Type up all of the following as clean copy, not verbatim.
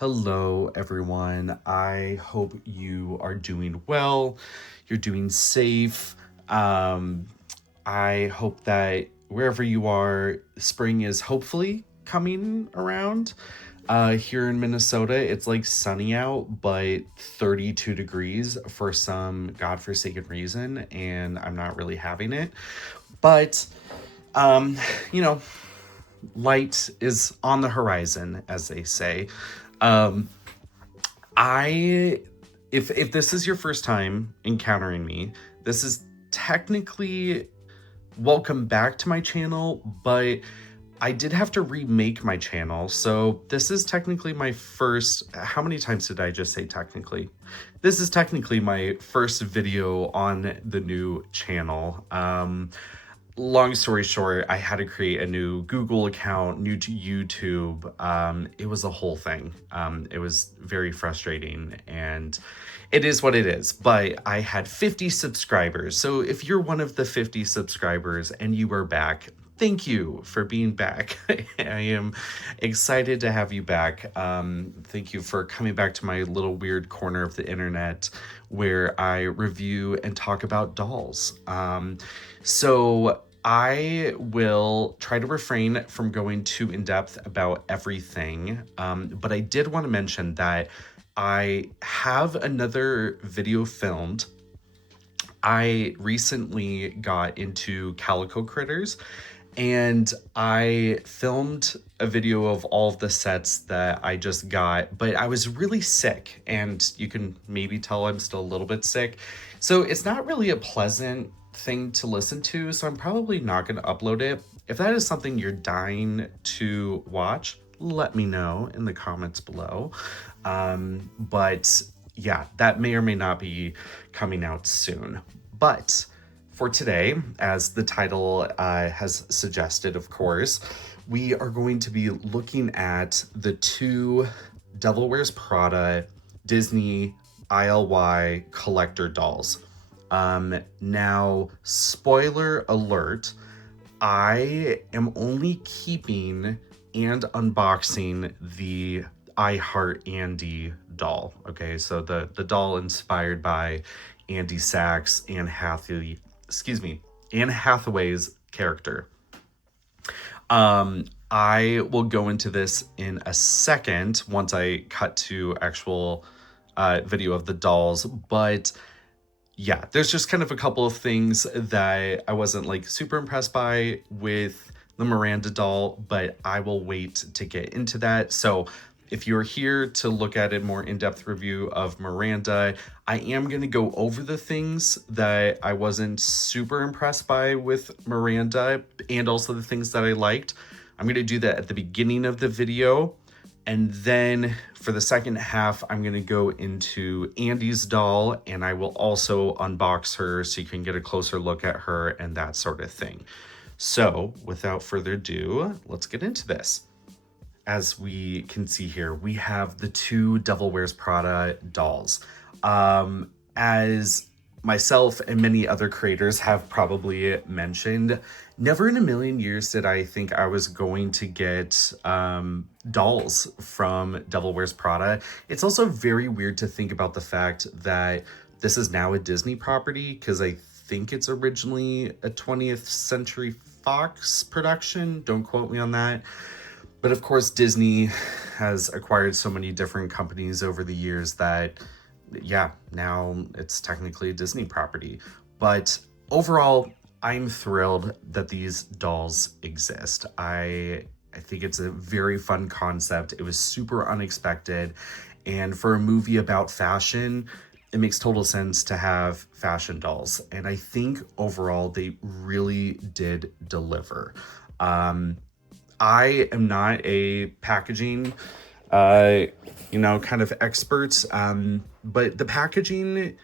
Hello, everyone. I hope you are doing well. You're doing safe. I hope that wherever you are, spring is hopefully coming around. Here in Minnesota, it's like sunny out, but 32 degrees for some godforsaken reason, and I'm not really having it. But, um, you know, light is on the horizon, as they say. Um, I if this is your first time encountering me, this is technically welcome back to my channel, but I did have to remake my channel. So this is technically my first, how many times did I just say technically? This is technically my first video on the new channel. Long story short, I had to create a new Google account, new to YouTube. It was a whole thing. It was very frustrating, and it is what it is. But I had 50 subscribers. So if you're one of the 50 subscribers and you are back, thank you for being back. I am excited to have you back. Thank you for coming back to my little weird corner of the internet where I review and talk about dolls. So I will try to refrain from going too in depth about everything. But I did want to mention that I have another video filmed. I recently got into calico critters, and I filmed a video of all of the sets that I just got, but I was really sick, and you can maybe tell I'm still a little bit sick. So it's not really a pleasant thing to listen to, so I'm probably not going to upload it. If that is something you're dying to watch, let me know in the comments below. But yeah, that may or may not be coming out soon. But for today, as the title has suggested, of course, we are going to be looking at the two Devil Wears Prada Disney ILY collector dolls. Now, spoiler alert, I am only keeping and unboxing the I Heart Andy doll. Okay, so the doll inspired by Andy Sachs and Anne Hathaway's character. I will go into this in a second once I cut to actual video of the dolls, but yeah, there's just kind of a couple of things that I wasn't like super impressed by with the Miranda doll, but I will wait to get into that. So if you're here to look at a more in-depth review of Miranda, I am going to go over the things that I wasn't super impressed by with Miranda and also the things that I liked. I'm going to do that at the beginning of the video. And then for the second half, I'm going to go into Andy's doll, and I will also unbox her so you can get a closer look at her and that sort of thing. So without further ado, let's get into this. As we can see here, we have the two Devil Wears Prada dolls. As myself and many other creators have probably mentioned, never in a million years did I think I was going to get dolls from Devil Wears Prada. It's also very weird to think about the fact that this is now a Disney property, because I think it's originally a 20th Century Fox production. Don't quote me on that. But of course, Disney has acquired so many different companies over the years that, yeah, now it's technically a Disney property. But overall, I'm thrilled that these dolls exist. I think it's a very fun concept. It was super unexpected. And for a movie about fashion, it makes total sense to have fashion dolls. And I think overall, they really did deliver. I am not a packaging, kind of expert, but the packaging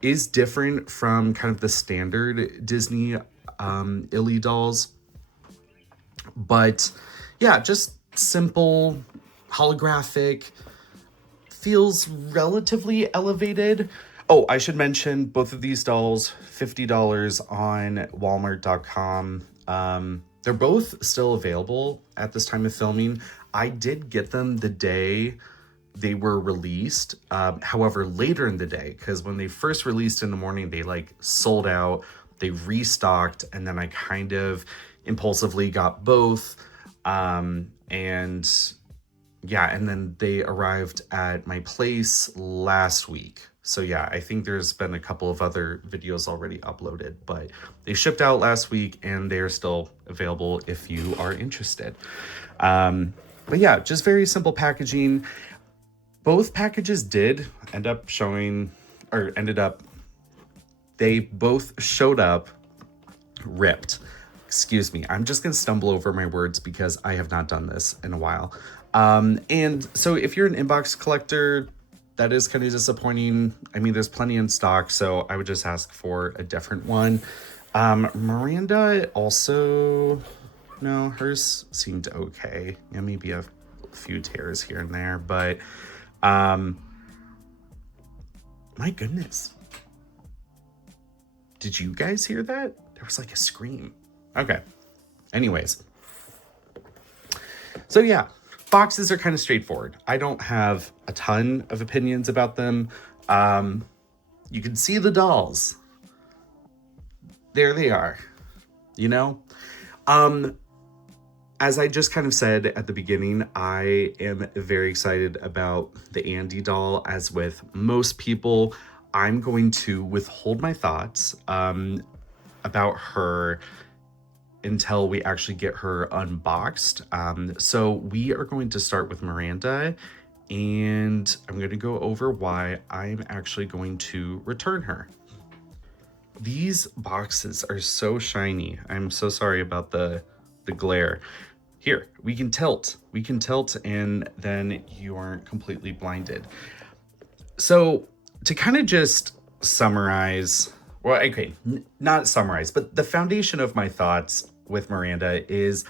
is different from kind of the standard Disney ILY dolls. But yeah, just simple, holographic, feels relatively elevated. Oh, I should mention both of these dolls, $50 on Walmart.com. They're both still available at this time of filming. I did get them the day they were released. However, later in the day, because when they first released in the morning, they like sold out, they restocked, and then I kind of impulsively got both. And yeah, and then they arrived at my place last week. So yeah, I think there's been a couple of other videos already uploaded, but they shipped out last week and they're still available if you are interested. But yeah, just very simple packaging. Both packages did end up showing, or ended up, they both showed up ripped. Excuse me, I'm just gonna stumble over my words because I have not done this in a while. And so if you're an inbox collector, that is kind of disappointing. I mean, there's plenty in stock, so I would just ask for a different one. Miranda also, no, hers seemed okay. Yeah, maybe a few tears here and there, but my goodness. Did you guys hear that? There was like a scream. Okay. Anyways. So yeah, boxes are kind of straightforward. I don't have a ton of opinions about them. You can see the dolls. There they are, you know? As I just kind of said at the beginning, I am very excited about the Andy doll. As with most people, I'm going to withhold my thoughts about her until we actually get her unboxed. So we are going to start with Miranda, and I'm going to go over why I'm actually going to return her. These boxes are so shiny. I'm so sorry about the glare. Here, we can tilt, and then you aren't completely blinded. So to kind of just summarize, well, okay, not summarize, but the foundation of my thoughts with Miranda is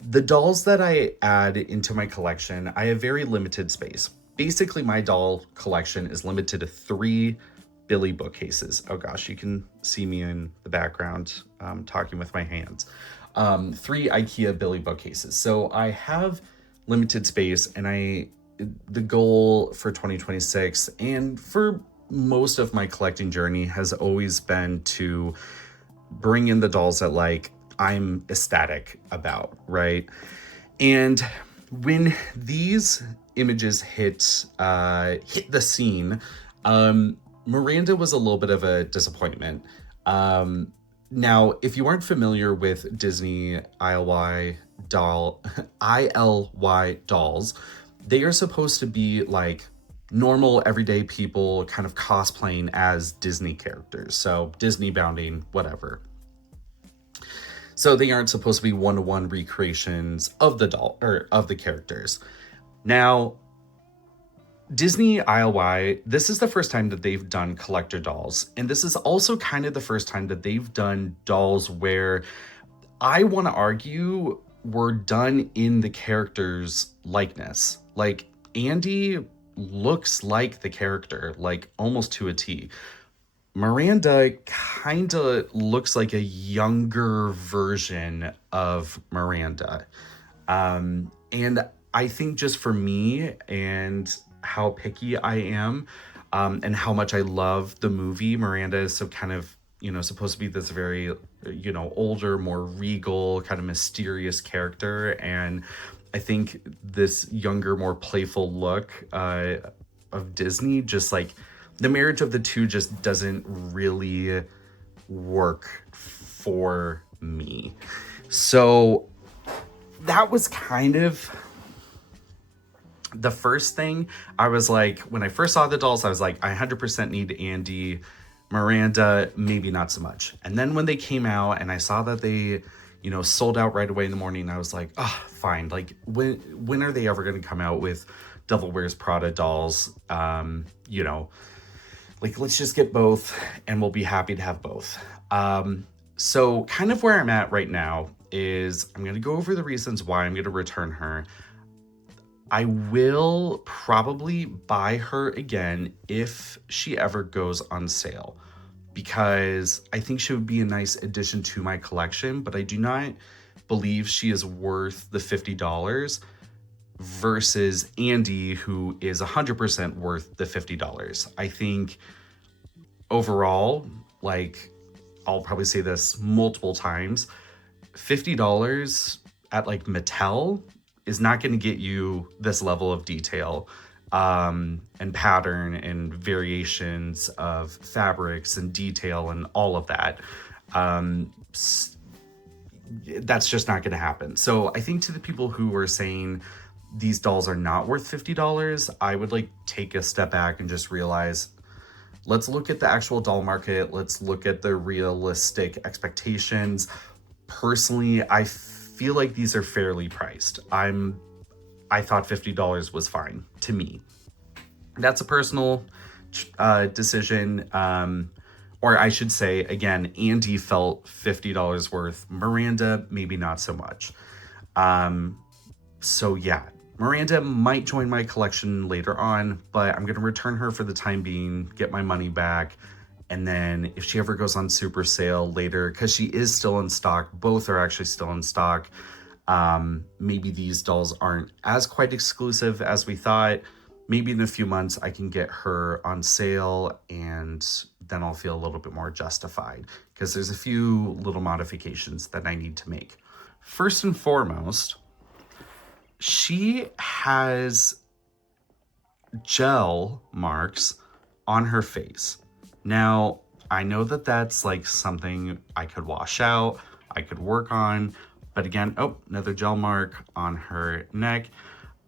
the dolls that I add into my collection, I have very limited space. Basically, my doll collection is limited to 3 Billy bookcases. Oh gosh, you can see me in the background talking with my hands. 3 IKEA Billy bookcases. So I have limited space, and the goal for 2026 and for most of my collecting journey has always been to bring in the dolls that like I'm ecstatic about, right? And when these images hit the scene, Miranda was a little bit of a disappointment. Now, if you aren't familiar with Disney ILY dolls, they are supposed to be like normal everyday people kind of cosplaying as Disney characters. So Disney bounding, whatever. So they aren't supposed to be one-to-one recreations of the doll or of the characters. Now, Disney ILY, this is the first time that they've done collector dolls. And this is also kind of the first time that they've done dolls where I want to argue were done in the character's likeness. Like Andy looks like the character, like almost to a T. Miranda kind of looks like a younger version of Miranda. And I think just for me and how picky I am, and how much I love the movie, Miranda is so kind of, supposed to be this very, older, more regal, kind of mysterious character. And I think this younger, more playful look of Disney, just like the marriage of the two just doesn't really work for me. So that was kind of the first thing. I was like, when I first saw the dolls, I was like, I 100% need Andy. Miranda, maybe not so much. And then when they came out and I saw that they, sold out right away in the morning, I was like, oh, fine. Like, when are they ever going to come out with Devil Wears Prada dolls? Like, let's just get both and we'll be happy to have both. So kind of where I'm at right now is I'm going to go over the reasons why I'm going to return her. I will probably buy her again if she ever goes on sale, because I think she would be a nice addition to my collection, but I do not believe she is worth the $50. versus Andy, who is 100% worth the $50. I think overall, like, I'll probably say this multiple times, $50 at like Mattel is not going to get you this level of detail and pattern and variations of fabrics and detail and all of that. That's just not going to happen. So I think to the people who are saying these dolls are not worth $50, I would like take a step back and just realize, let's look at the actual doll market. Let's look at the realistic expectations. Personally, I feel like these are fairly priced. I thought $50 was fine to me. That's a personal decision. Or I should say, again, Andy felt $50 worth. Miranda, maybe not so much. So yeah, Miranda might join my collection later on, but I'm going to return her for the time being, get my money back. And then if she ever goes on super sale later, because she is still in stock, both are actually still in stock. Maybe these dolls aren't as quite exclusive as we thought. Maybe in a few months I can get her on sale, and then I'll feel a little bit more justified because there's a few little modifications that I need to make. First and foremost, she has gel marks on her face. Now, I know that that's like something I could wash out, I could work on, but again, oh, another gel mark on her neck.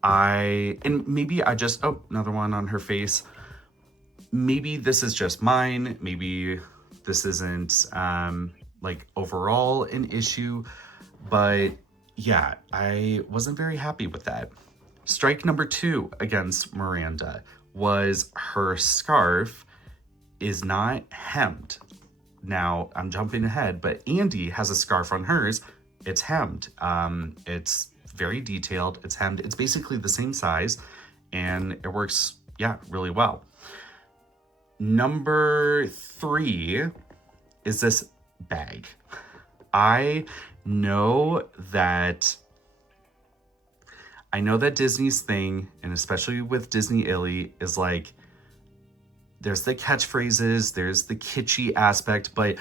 And maybe I just, oh, another one on her face. Maybe this is just mine. Maybe this isn't like overall an issue, but yeah, I wasn't very happy with that. Strike number 2 against Miranda was her scarf is not hemmed. Now, I'm jumping ahead, but Andy has a scarf on hers. It's hemmed. It's very detailed. It's hemmed. It's basically the same size, and it works, yeah, really well. Number 3 is this bag. I know that Disney's thing, and especially with Disney ILY, is like, there's the catchphrases, there's the kitschy aspect, but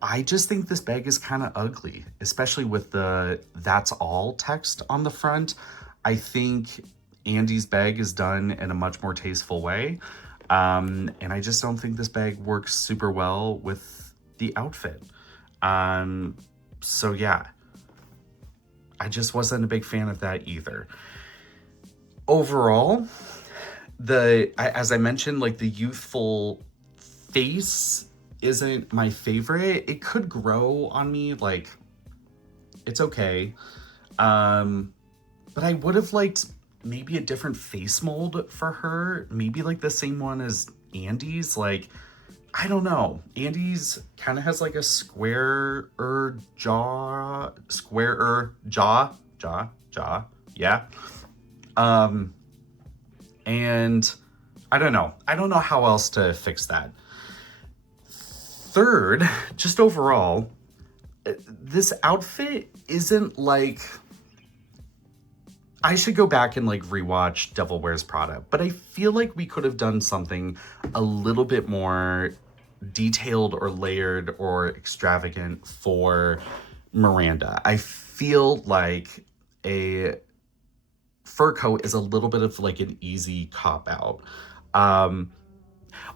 I just think this bag is kind of ugly, especially with the "that's all" text on the front. I think Andy's bag is done in a much more tasteful way. And I just don't think this bag works super well with the outfit. So yeah, I just wasn't a big fan of that either. Overall, as I mentioned, like the youthful face isn't my favorite. It could grow on me, like it's okay. But I would have liked maybe a different face mold for her. Maybe like the same one as Andy's. Like, I don't know. Andy's kind of has like a squarer jaw. Yeah. And I don't know. I don't know how else to fix that. Third, just overall, this outfit isn't like... I should go back and like rewatch Devil Wears Prada, but I feel like we could have done something a little bit more detailed or layered or extravagant for Miranda. I feel like a fur coat is a little bit of like an easy cop out.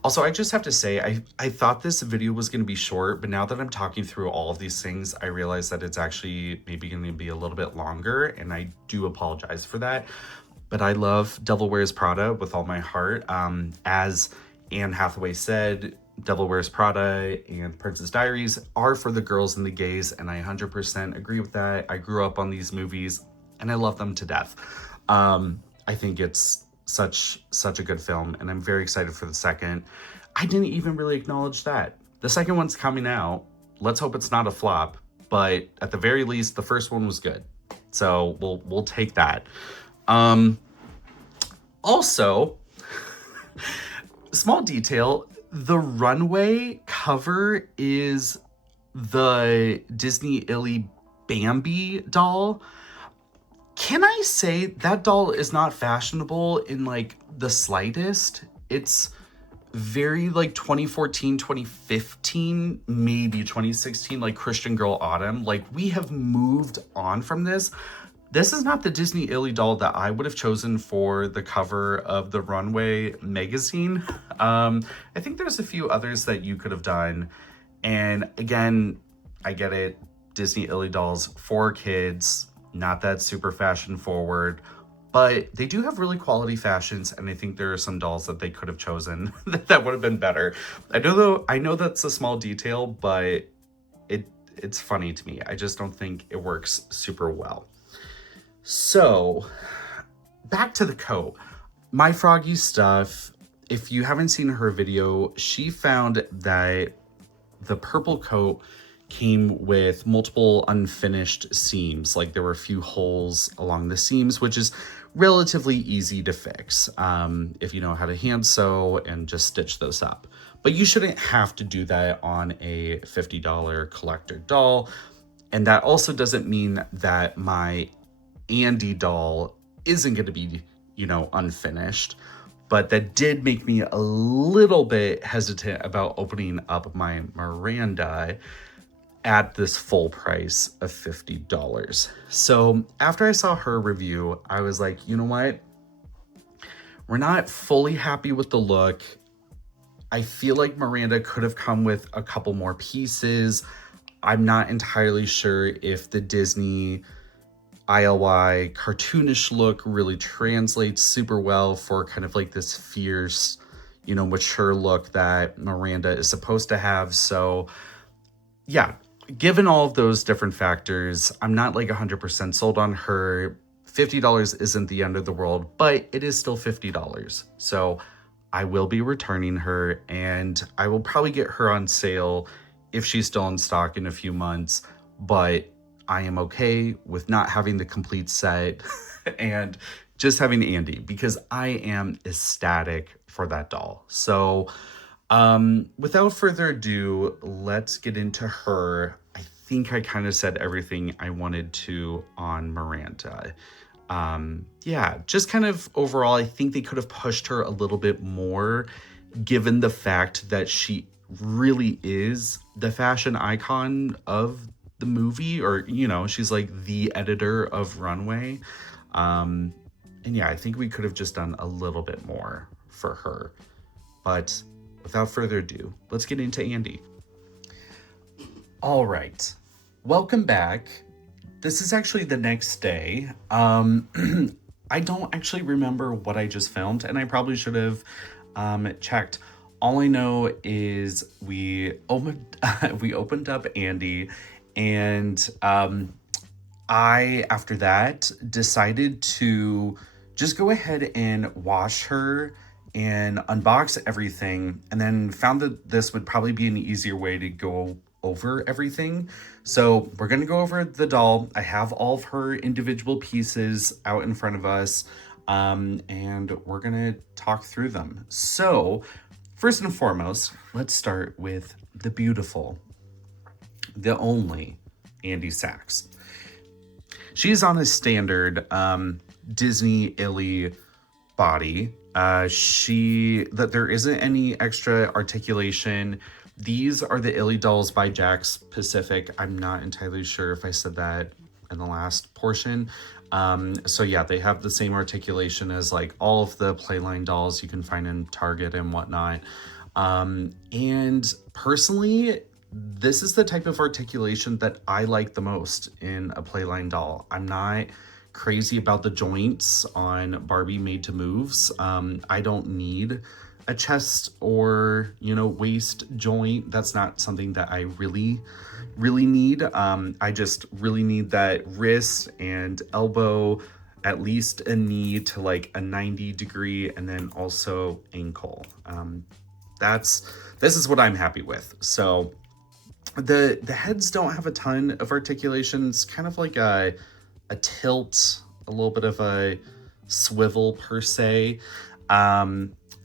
Also, I just have to say, I thought this video was going to be short, but now that I'm talking through all of these things, I realize that it's actually maybe going to be a little bit longer, and I do apologize for that. But I love Devil Wears Prada with all my heart. As Anne Hathaway said, Devil Wears Prada and Princess Diaries are for the girls and the gays, and I 100% agree with that. I grew up on these movies, and I love them to death. I think it's such a good film, and I'm very excited for the second. I didn't even really acknowledge that. The second one's coming out. Let's hope it's not a flop, but at the very least, the first one was good. So we'll take that. Also, small detail, the runway cover is the Disney ILY Bambi doll. Can I say that doll is not fashionable in like the slightest? It's very like 2014, 2015, maybe 2016, like Christian Girl Autumn. Like we have moved on from this. This is not the Disney ILY doll that I would have chosen for the cover of the Runway magazine. I think there's a few others that you could have done. And again, I get it. Disney ILY dolls for kids, not that super fashion forward, but they do have really quality fashions. And I think there are some dolls that they could have chosen that would have been better. I know that's a small detail, but it's funny to me. I just don't think it works super well. So, back to the coat. My Froggy stuff, if you haven't seen her video, she found that the purple coat came with multiple unfinished seams. Like there were a few holes along the seams, which is relatively easy to fix if you know how to hand sew and just stitch those up. But you shouldn't have to do that on a $50 collector doll. And that also doesn't mean that my Andy doll isn't going to be, you know, unfinished, but that did make me a little bit hesitant about opening up my Miranda at this full price of $50. So after I saw her review, I was like, you know what? We're not fully happy with the look. I feel like Miranda could have come with a couple more pieces. I'm not entirely sure if the Disney ILY cartoonish look really translates super well for kind of like this fierce, you know, mature look that Miranda is supposed to have. So yeah, given all of those different factors, I'm not like 100% sold on her. $50 isn't the end of the world, but it is still $50. So I will be returning her, and I will probably get her on sale if she's still in stock in a few months, but I am okay with not having the complete set and just having Andy because I am ecstatic for that doll. So without further ado, let's get into her. I think I kind of said everything I wanted to on Miranda. Yeah, just kind of overall, I think they could have pushed her a little bit more given the fact that she really is the fashion icon of the movie, or, you know, she's like the editor of Runway. And yeah, I think we could have just done a little bit more for her. But without further ado, let's get into Andy. All right, welcome back. This is actually the next day. I don't actually remember what I just filmed, and I probably should have checked. All I know is we opened up Andy, and I, after that, decided to just go ahead and wash her and unbox everything, and then found that this would probably be an easier way to go over everything. So we're going to go over the doll. I have all of her individual pieces out in front of us, and we're going to talk through them. So first and foremost, let's start with the beautiful, the only Andy Sachs. She's on a standard Disney ILY body. That there isn't any extra articulation. These are the ILY dolls by Jakks Pacific. I'm not entirely sure if I said that in the last portion. So yeah, they have the same articulation as like all of the Playline dolls you can find in Target and whatnot. And personally, this is the type of articulation that I like the most in a Playline doll. I'm not crazy about the joints on Barbie Made to Moves. I don't need a chest or, you know, waist joint. That's not something that I really need. I just really need that wrist and elbow, at least a knee to like a 90 degree, and then also ankle. This is what I'm happy with. So the heads don't have a ton of articulations, kind of like a tilt, a little bit of a swivel per se.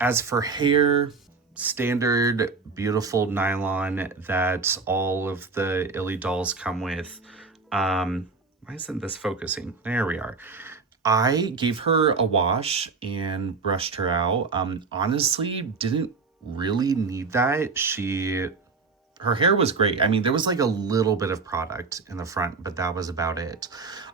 As for hair, standard beautiful nylon that all of the ILY dolls come with. Why isn't this focusing? There we are. I gave her a wash and brushed her out. Honestly, didn't really need that. Her hair was great. I mean, there was like a little bit of product in the front, but that was about it.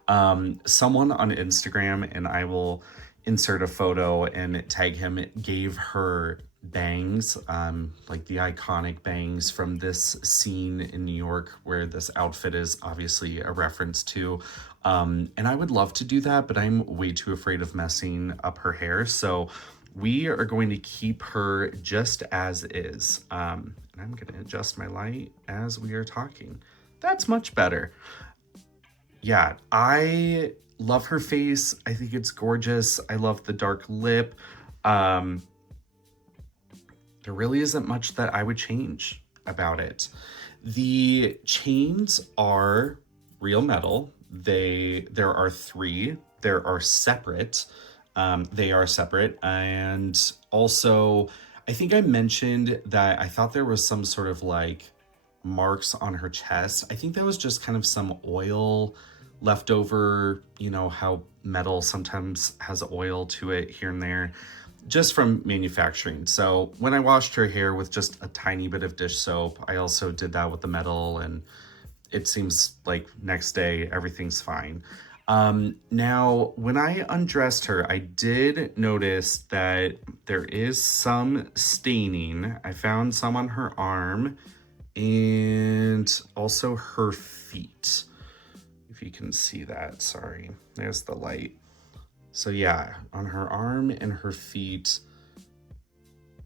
Someone on Instagram, and I will insert a photo and tag him, gave her bangs, like the iconic bangs from this scene in New York where this outfit is obviously a reference to. And I would love to do that, but I'm way too afraid of messing up her hair. So we are going to keep her just as is. And I'm going to adjust my light as we are talking. That's much better. Yeah, I love her face. I think it's gorgeous. I love the dark lip. Um, there really isn't much that I would change about it. The chains are real metal. There are three. There are separate. They are separate. And also, I think I mentioned that I thought there was some sort of like marks on her chest. I think that was just kind of some oil left over, you know, how metal sometimes has oil to it here and there, just from manufacturing. So when I washed her hair with just a tiny bit of dish soap, I also did that with the metal, and it seems like next day everything's fine. Now, when I undressed her, I did notice that there is some staining. I found some on her arm and also her feet. If you can see that, sorry, there's the light. So yeah, on her arm and her feet.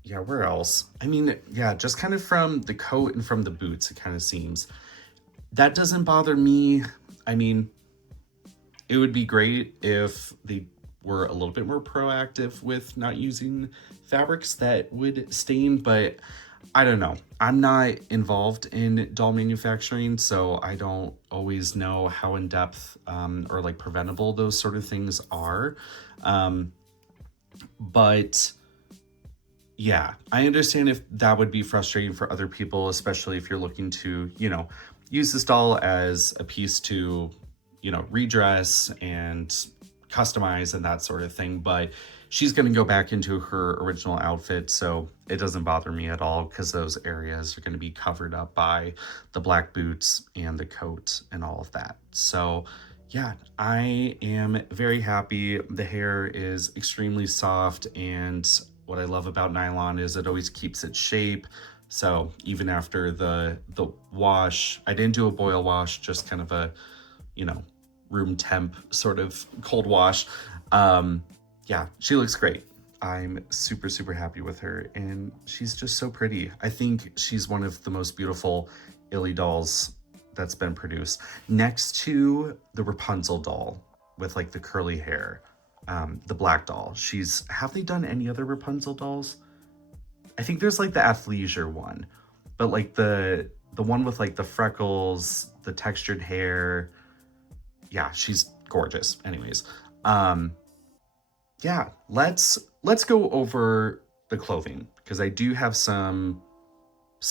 Yeah, where else? I mean, yeah, just kind of from the coat and from the boots, it kind of seems. That doesn't bother me. I mean, it would be great if they were a little bit more proactive with not using fabrics that would stain, but I don't know. I'm not involved in doll manufacturing, so I don't always know how in depth or like preventable those sort of things are. But yeah, I understand if that would be frustrating for other people, especially if you're looking to, you know, use this doll as a piece to, you know, redress and customize and that sort of thing. But she's going to go back into her original outfit, so it doesn't bother me at all because those areas are going to be covered up by the black boots and the coat and all of that. So yeah, I am very happy. The hair is extremely soft, and what I love about nylon is it always keeps its shape. So even after the wash, I didn't do a boil wash, just kind of a, you know, room temp sort of cold wash. Yeah, she looks great. I'm super, super happy with her, and she's just so pretty. I think she's one of the most beautiful ILY dolls that's been produced, next to the Rapunzel doll with like the curly hair, the black doll. Have they done any other Rapunzel dolls? I think there's like the athleisure one, but like the one with like the freckles, the textured hair. Yeah, she's gorgeous. Anyways, yeah, let's go over the clothing because I do have some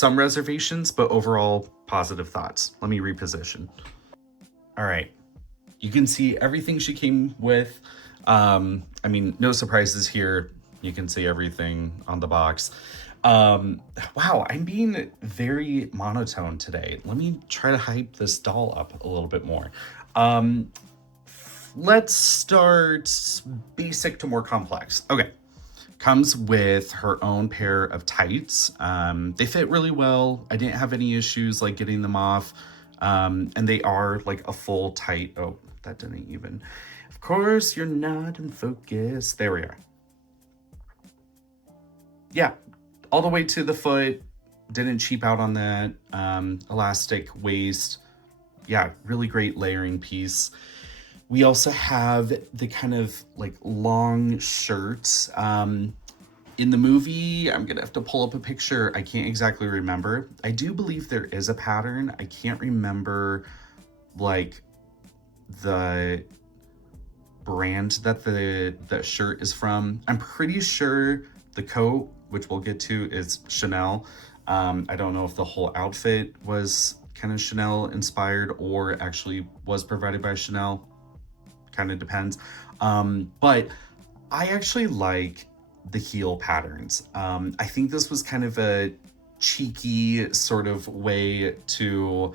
reservations, but overall positive thoughts. Let me reposition. All right, you can see everything she came with. I mean, no surprises here. You can see everything on the box. Wow, I'm being very monotone today. Let me try to hype this doll up a little bit more. Let's start basic to more complex. Okay. Comes with her own pair of tights. They fit really well. I didn't have any issues like getting them off. And they are like a full tight. Oh, that didn't even. Of course, you're not in focus. There we are. Yeah, all the way to the foot. Didn't cheap out on that. Elastic waist. Yeah, really great layering piece. We also have the kind of like long shirts. In the movie, I'm gonna have to pull up a picture. I can't exactly remember. I do believe there is a pattern. I can't remember like the brand that the shirt is from. I'm pretty sure the coat, which we'll get to, is Chanel. I don't know if the whole outfit was kind of Chanel inspired or actually was provided by Chanel. Kind of depends. But I actually like the heel patterns. I think this was kind of a cheeky sort of way to,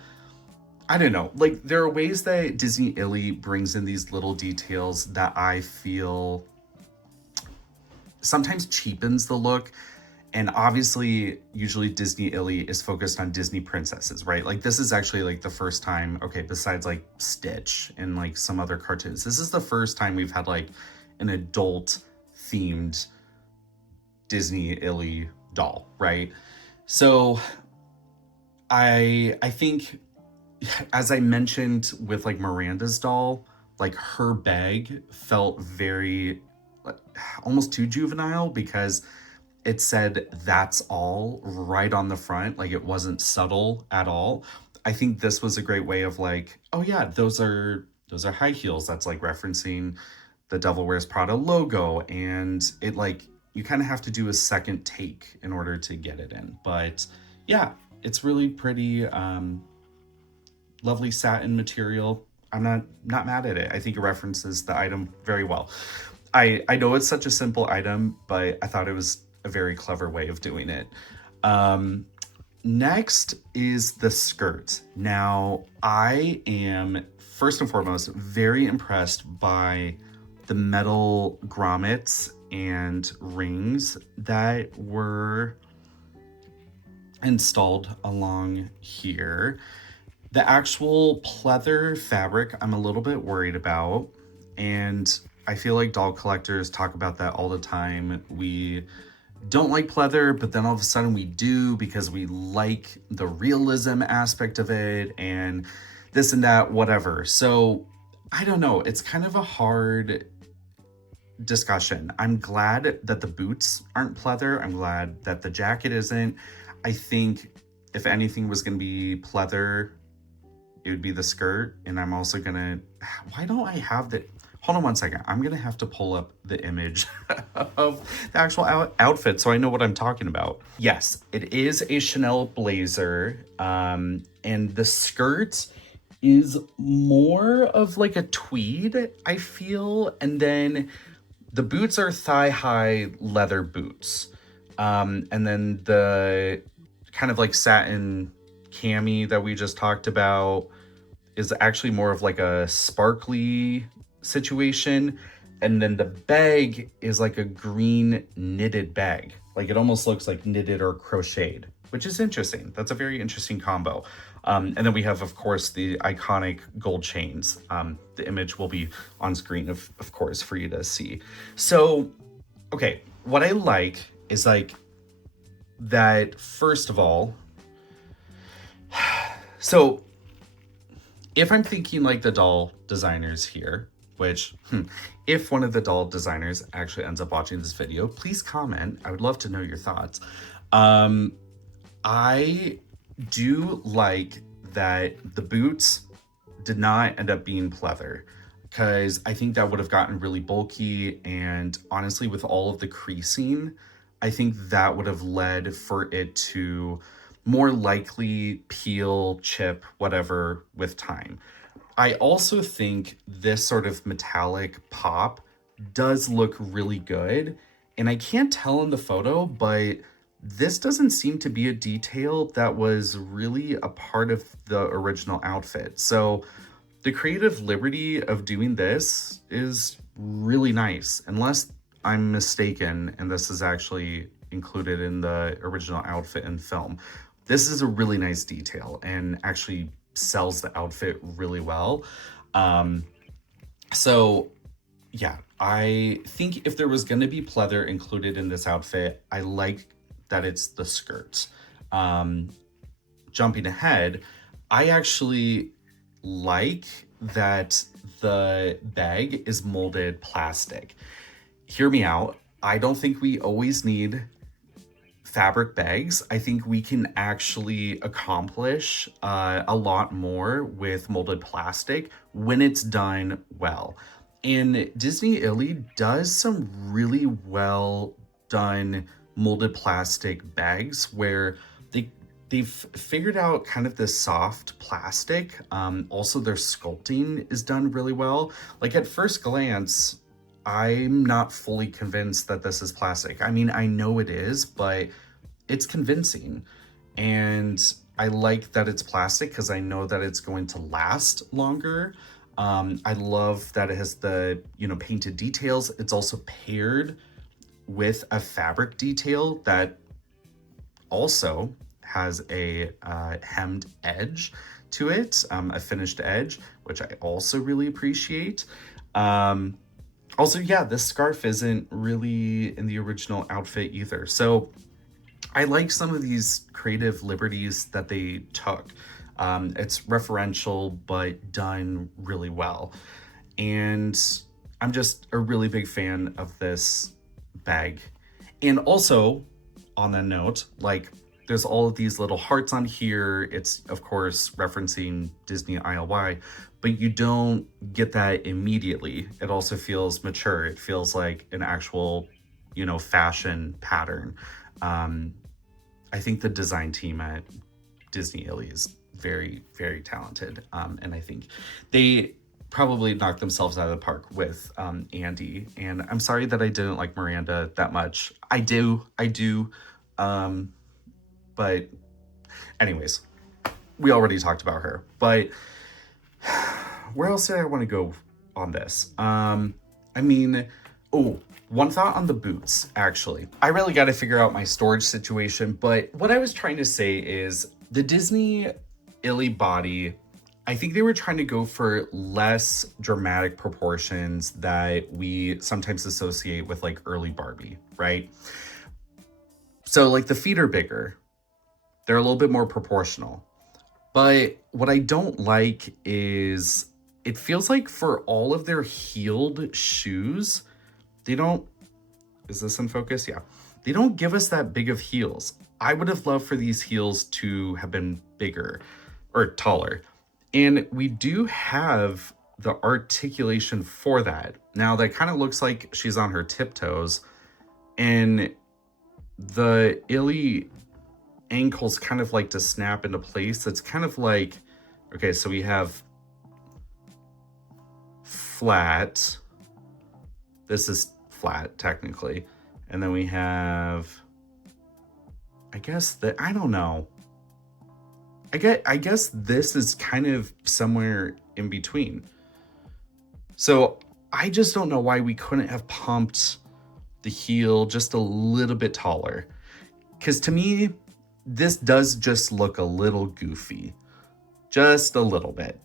I don't know, like there are ways that Disney ILY brings in these little details that I feel sometimes cheapens the look. And obviously, usually Disney ILY is focused on Disney princesses, right? Like this is actually like the first time, okay, besides like Stitch and like some other cartoons, this is the first time we've had like an adult themed Disney ILY doll, right? So I think, as I mentioned with like Miranda's doll, like her bag felt very like, almost too juvenile because it said "that's all" right on the front, like it wasn't subtle at all. I think this was a great way of like, oh yeah, those are high heels. That's like referencing the Devil Wears Prada logo, and it like you kind of have to do a second take in order to get it in. But yeah, it's really pretty. Lovely satin material. I'm not mad at it. I think it references the item very well. I know it's such a simple item, but I thought it was a very clever way of doing it. Next is the skirt. Now, I am first and foremost very impressed by the metal grommets and rings that were installed along here. The actual pleather fabric, I'm a little bit worried about, and I feel like doll collectors talk about that all the time. We don't like pleather, but then all of a sudden we do because we like the realism aspect of it and this and that, whatever. So I don't know. It's kind of a hard discussion. I'm glad that the boots aren't pleather. I'm glad that the jacket isn't. I think if anything was going to be pleather, it would be the skirt. And I'm also gonna, why don't I have the, hold on one second. I'm gonna have to pull up the image of the actual outfit so I know what I'm talking about. Yes, it is a Chanel blazer. And the skirt is more of like a tweed, I feel. And then the boots are thigh-high leather boots. And then the kind of like satin cami that we just talked about is actually more of like a sparkly situation. And then the bag is like a green knitted bag. Like it almost looks like knitted or crocheted, which is interesting. That's a very interesting combo. And then we have, of course, the iconic gold chains. The image will be on screen, of course, for you to see. So, okay, what I like is like that, first of all, so if I'm thinking like the doll designers here, which if one of the doll designers actually ends up watching this video, please comment. I would love to know your thoughts. I do like that the boots did not end up being pleather, because I think that would have gotten really bulky, and honestly with all of the creasing, I think that would have led for it to more likely peel, chip, whatever with time. I also think this sort of metallic pop does look really good. And I can't tell in the photo, but this doesn't seem to be a detail that was really a part of the original outfit. So the creative liberty of doing this is really nice, unless I'm mistaken and this is actually included in the original outfit and film. This is a really nice detail and actually sells the outfit really well. So yeah, I think if there was going to be pleather included in this outfit, I like that it's the skirt. Jumping ahead, I actually like that the bag is molded plastic. Hear me out. I don't think we always need fabric bags. I think we can actually accomplish a lot more with molded plastic when it's done well. And Disney ILY does some really well done molded plastic bags where they've figured out kind of this soft plastic. Also, their sculpting is done really well. Like at first glance, I'm not fully convinced that this is plastic. I mean, I know it is, but it's convincing. And I like that it's plastic because I know that it's going to last longer. I love that it has the, painted details. It's also paired with a fabric detail that also has a hemmed edge to it, a finished edge, which I also really appreciate. Also, yeah, this scarf isn't really in the original outfit either. So I like some of these creative liberties that they took. It's referential, but done really well. And I'm just a really big fan of this bag. And also, on that note, like, there's all of these little hearts on here. It's, of course, referencing Disney ILY, but you don't get that immediately. It also feels mature. It feels like an actual, fashion pattern. I think the design team at Disney ILY is very, very talented. And I think they probably knocked themselves out of the park with Andy. And I'm sorry that I didn't like Miranda that much. I do. But anyways, we already talked about her. But where else did I want to go on this? One thought on the boots, actually. I really got to figure out my storage situation, but what I was trying to say is the Disney ILY body, I think they were trying to go for less dramatic proportions that we sometimes associate with like early Barbie, right? So like the feet are bigger. They're a little bit more proportional. But what I don't like is it feels like for all of their heeled shoes, they don't, is this in focus? Yeah. They don't give us that big of heels. I would have loved for these heels to have been bigger or taller. And we do have the articulation for that. Now that kind of looks like she's on her tiptoes, and the ILY ankles kind of like to snap into place. It's kind of like, okay, so we have flat. This is flat technically. And then we have, I guess I don't know. I guess this is kind of somewhere in between. So I just don't know why we couldn't have pumped the heel just a little bit taller. Because to me, this does just look a little goofy. Just a little bit.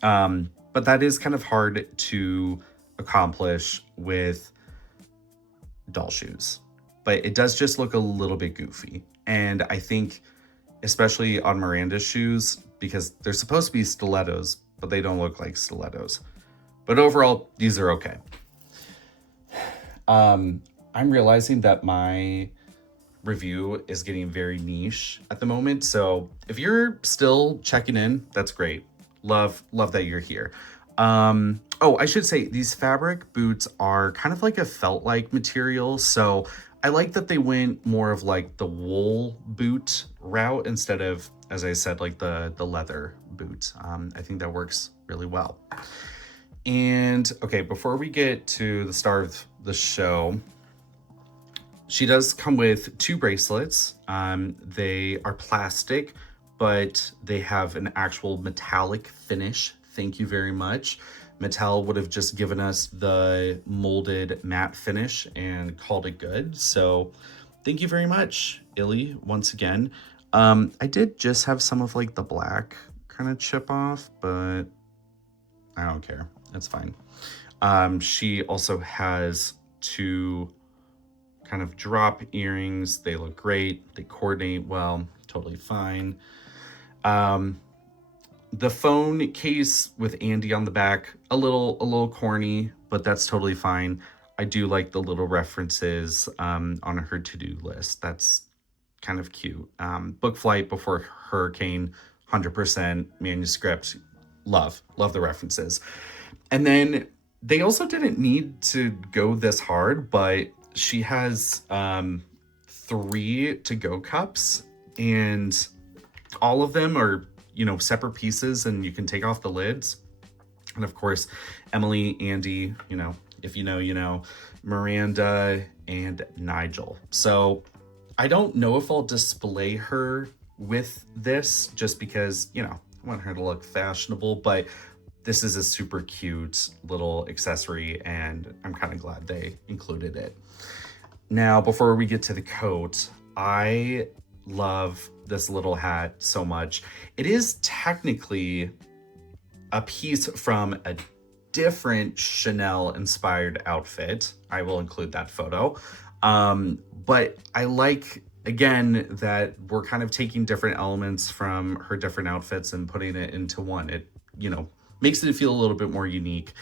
But that is kind of hard to accomplish with doll shoes. But it does just look a little bit goofy. And I think, especially on Miranda's shoes, because they're supposed to be stilettos, but they don't look like stilettos. But overall, these are okay. I'm realizing that my review is getting very niche at the moment. So if you're still checking in, that's great. Love that you're here. I should say these fabric boots are kind of like a felt-like material. So I like that they went more of like the wool boot route instead of, as I said, like the leather boot. I think that works really well. And okay, before we get to the star of the show, she does come with 2 bracelets. They are plastic, but they have an actual metallic finish. Thank you very much. Mattel would have just given us the molded matte finish and called it good. So thank you very much, ILY, once again. I did just have some of like the black kind of chip off, but I don't care. It's fine. She also has 2 kind of drop earrings. They look great. They coordinate well. Totally fine. The phone case with Andy on the back, a little corny, but that's totally fine. I do like the little references on her to-do list. That's kind of cute. Book Flight Before Hurricane, 100% manuscript. Love the references. And then they also didn't need to go this hard, but she has 3 to-go cups and all of them are, you know, separate pieces, and you can take off the lids. And of course, Emily, Andy, you know, if you know, you know, Miranda, and Nigel. So I don't know if I'll display her with this just because, you know, I want her to look fashionable, but this is a super cute little accessory, and I'm kind of glad they included it. Now, before we get to the coat, I love this little hat so much. It is technically a piece from a different Chanel inspired outfit. I will include that photo. But I like, again, that we're kind of taking different elements from her different outfits and putting it into one. It, you know, makes it feel a little bit more unique.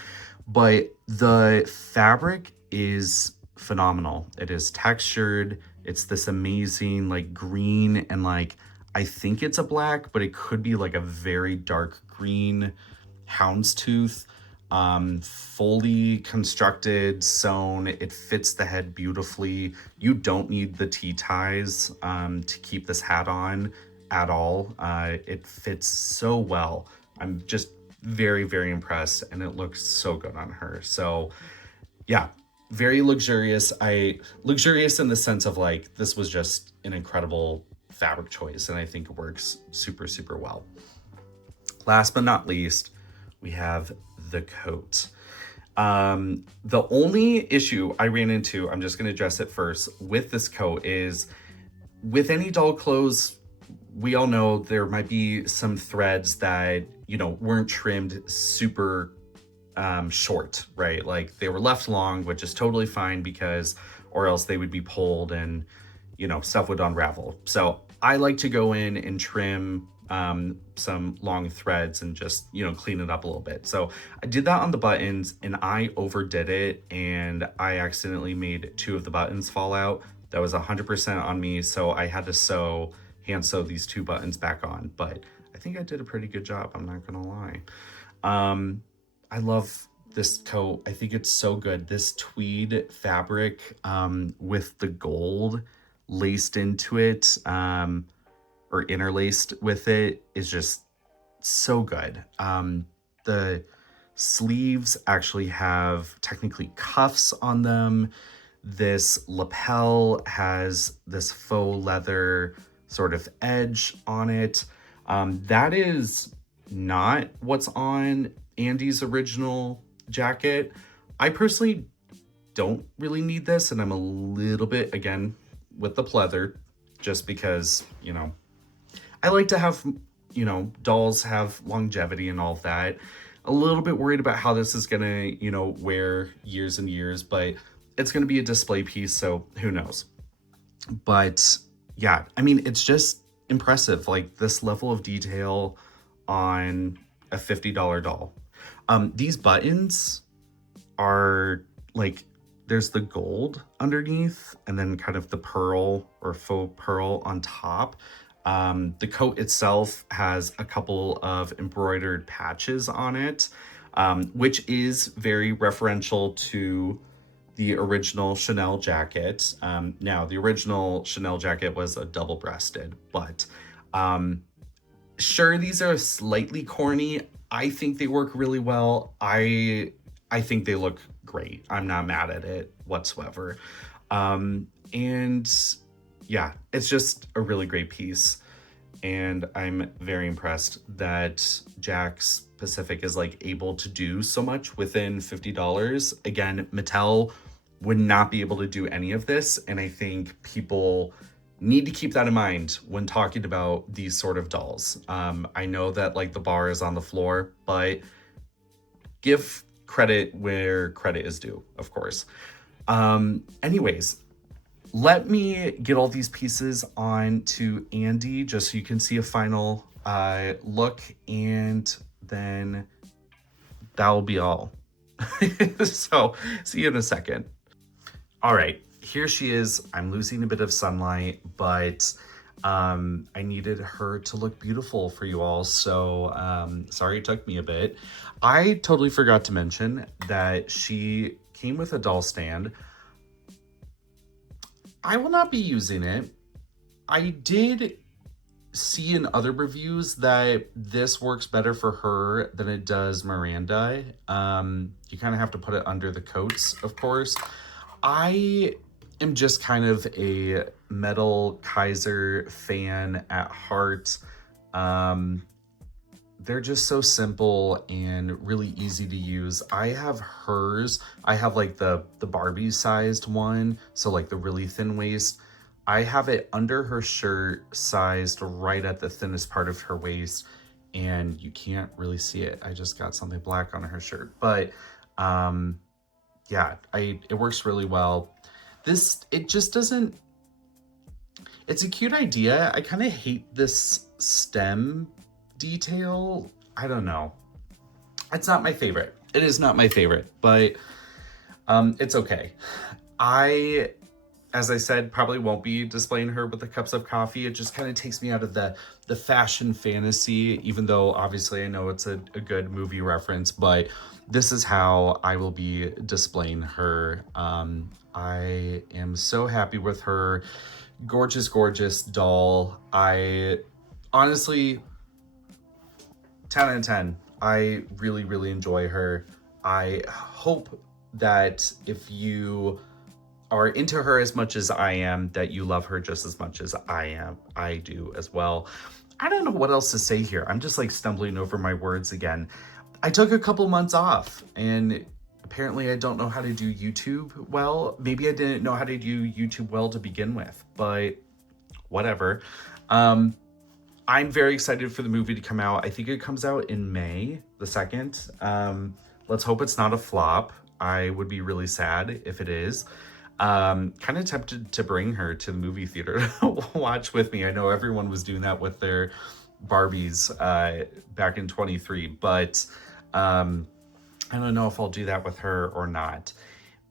But the fabric is phenomenal. It is textured. It's this amazing like green, and like I think it's a black, but it could be like a very dark green houndstooth, fully constructed, sewn. It fits the head beautifully. You don't need the ties to keep this hat on at all. It fits so well. I'm just very, very impressed, and it looks so good on her. So yeah, very luxurious. Luxurious in the sense of like, this was just an incredible fabric choice, and I think it works super, super well. Last but not least, we have the coat. The only issue I ran into, I'm just going to address it first, with this coat is, with any doll clothes, we all know there might be some threads that, you know, weren't trimmed super short, right? Like they were left long, which is totally fine, because, or else they would be pulled and, you know, stuff would unravel. So I like to go in and trim some long threads and just, you know, clean it up a little bit. So I did that on the buttons, and I overdid it, and I accidentally made 2 of the buttons fall out. That was 100% on me. So I had to hand sew these 2 buttons back on, but I think I did a pretty good job. I'm not gonna lie. I love this coat. I think it's so good. This tweed fabric with the gold laced into it, or interlaced with it, is just so good. The sleeves actually have technically cuffs on them. This lapel has this faux leather sort of edge on it. That is not what's on Andy's original jacket. I personally don't really need this, and I'm a little bit, again, with the pleather, just because, you know, I like to have, you know, dolls have longevity and all of that. A little bit worried about how this is gonna, you know, wear years and years, but it's gonna be a display piece, so who knows. But yeah, I mean, it's just impressive, like this level of detail on a $50 doll. These buttons are like, there's the gold underneath, and then kind of the pearl or faux pearl on top. The coat itself has a couple of embroidered patches on it, which is very referential to the original Chanel jacket. Now, the original Chanel jacket was a double-breasted, but sure, these are slightly corny. I think they work really well. I think they look great. I'm not mad at it whatsoever. And yeah, it's just a really great piece. And I'm very impressed that Jakks Pacific is like able to do so much within $50. Again, Mattel would not be able to do any of this. And I think people need to keep that in mind when talking about these sort of dolls. I know that like the bar is on the floor, but give credit where credit is due, of course. Anyways, let me get all these pieces on to Andy just so you can see a final look, and then that'll be all. So see you in a second. All right, here she is. I'm losing a bit of sunlight, but I needed her to look beautiful for you all. So sorry it took me a bit. I totally forgot to mention that she came with a doll stand. I will not be using it. I did see in other reviews that this works better for her than it does Miranda. You kind of have to put it under the coats, of course. I am just kind of a Metal Kaiser fan at heart. They're just so simple and really easy to use. I have hers. I have like the Barbie sized one, so like the really thin waist. I have it under her shirt, sized right at the thinnest part of her waist, and you can't really see it. I just got something black on her shirt, but yeah, it works really well. It just doesn't, it's a cute idea. I kind of hate this stem detail. I don't know. It's not my favorite. It is not my favorite, but it's okay. As I said, probably won't be displaying her with the cups of coffee. It just kind of takes me out of the fashion fantasy, even though obviously I know it's a good movie reference, but this is how I will be displaying her. I am so happy with her. Gorgeous, gorgeous doll. I honestly, 10 out of 10. I really, really enjoy her. I hope that if you are into her as much as I am, that you love her just as much as I do as well. I don't know what else to say here. I'm just like stumbling over my words again. I took a couple months off, and apparently I don't know how to do YouTube well. Maybe I didn't know how to do YouTube well to begin with, but whatever. I'm very excited for the movie to come out. I think it comes out in May the 2nd. Let's hope it's not a flop. I would be really sad if it is. Kind of tempted to bring her to the movie theater to watch with me. I know everyone was doing that with their Barbies back in 23, but I don't know if I'll do that with her or not.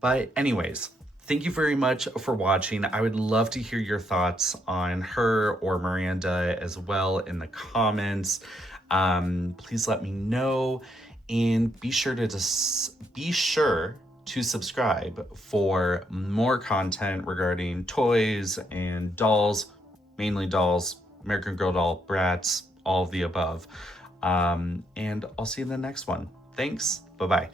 But anyways, thank you very much for watching. I would love to hear your thoughts on her or Miranda as well in the comments. Please let me know, and be sure to subscribe for more content regarding toys and dolls, mainly dolls, American Girl doll, Bratz, all of the above. And I'll see you in the next one. Thanks. Bye-bye.